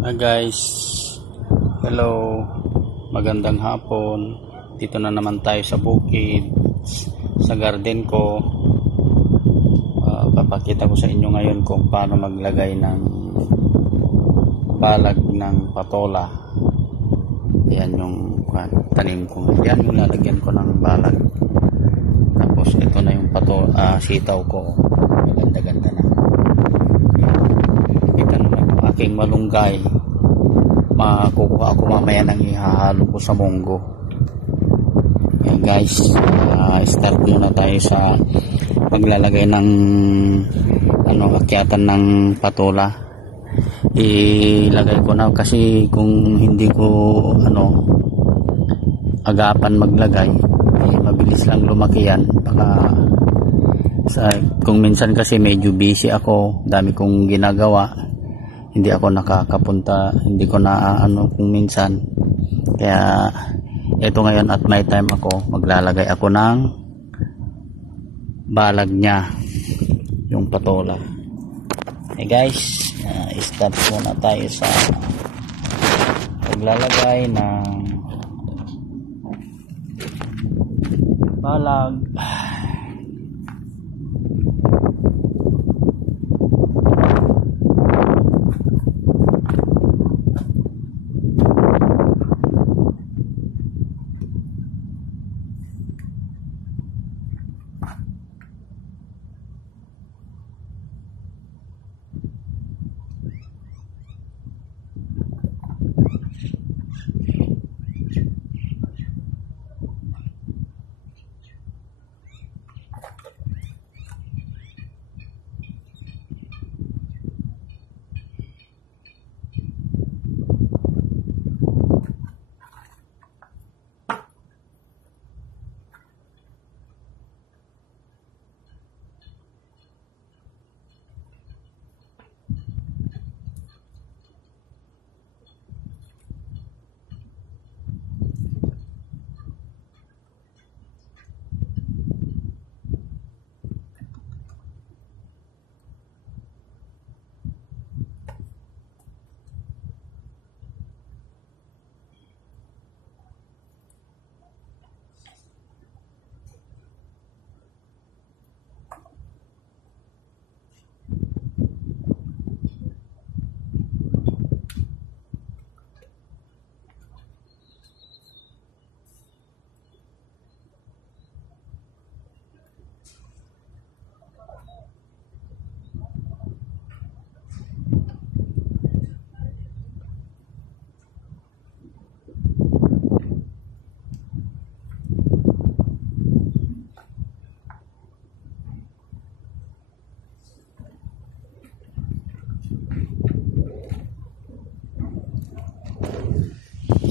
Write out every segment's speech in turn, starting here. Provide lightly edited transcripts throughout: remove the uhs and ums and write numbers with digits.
Hi guys, hello, magandang hapon. Dito na naman tayo sa bukid, sa garden ko. Papakita ko sa inyo ngayon kung paano maglagay ng balag ng patola. Yan yung tanim ko. Yan yung lalagyan ko ng balag. Tapos ito na yung sitaw ko. Maganda-ganda na. Kita naman yung aking malunggay. Makukuha ako mamaya ng ihahalo ko sa munggo. Yan guys, start muna tayo sa paglalagay ng akyatan ng patola. Ilagay ko na kasi kung hindi ko agapan maglagay, mabilis lang lumaki yan. Baka kung minsan kasi medyo busy ako, dami kong ginagawa, hindi ako nakakapunta, hindi ko na kung minsan. Kaya ito ngayon at may time ako, maglalagay ako ng balag niya, yung patola. Hey guys, start muna tayo sa paglalagay ng balag.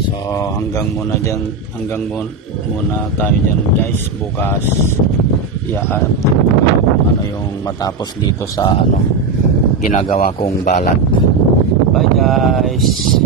So hanggang muna tayo dyan guys. Bukas ano yung matapos dito sa ginagawa kong balag. Bye guys.